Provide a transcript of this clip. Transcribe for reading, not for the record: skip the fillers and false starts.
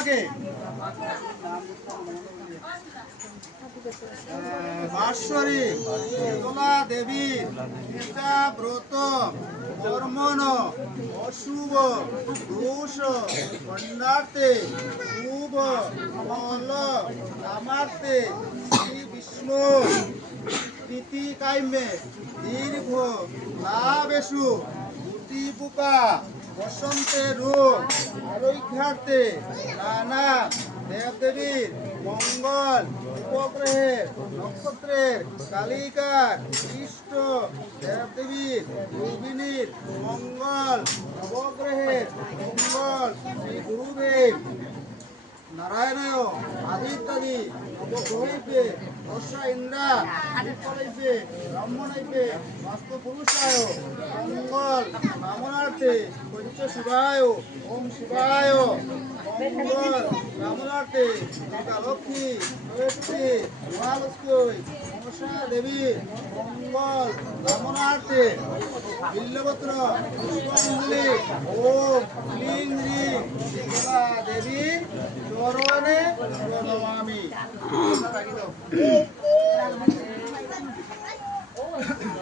আগে বাৎসরী শীতলা দেবীর পূজা ব্রত কর্মণ অশুভ দোষ খণ্ডার্থে শুভ ফল কামার্থে শ্রী বিষ্ণু প্রীতি কাম্যে দীর্ঘ লাভেষু গুটি পোকা বসন্তের রোগ আরোগ্যার্থে নানা দেবদেবীর মঙ্গল উপগ্রহের নক্ষত্রের কালিকার ইষ্ট দেবদেবীর রোহিণীর মঙ্গল নবগ্রহের মঙ্গল শ্রী গুরুদেব নারায়ণায় আদিত্যাদি নবগ্রহৈবে বর্ষা ইন্দ্রা আদিত্যলৈবে ব্রাহ্মণৈবে বাস্তুপুরুষায় মঙ্গল কামনার্থে পঞ্চ শিবায় ওম শিবায় মঙ্গল কামনার্থে দুর্গা লক্ষ্মী সরস্বতী মহালক্ষ্মী মনসা দেবী মঙ্গল কামনার্থে বিল্লপত্র পুষ্পাঞ্জলি ওম ক্লিং হ্রিং শীতলা দেবী চরণে প্রণমামি।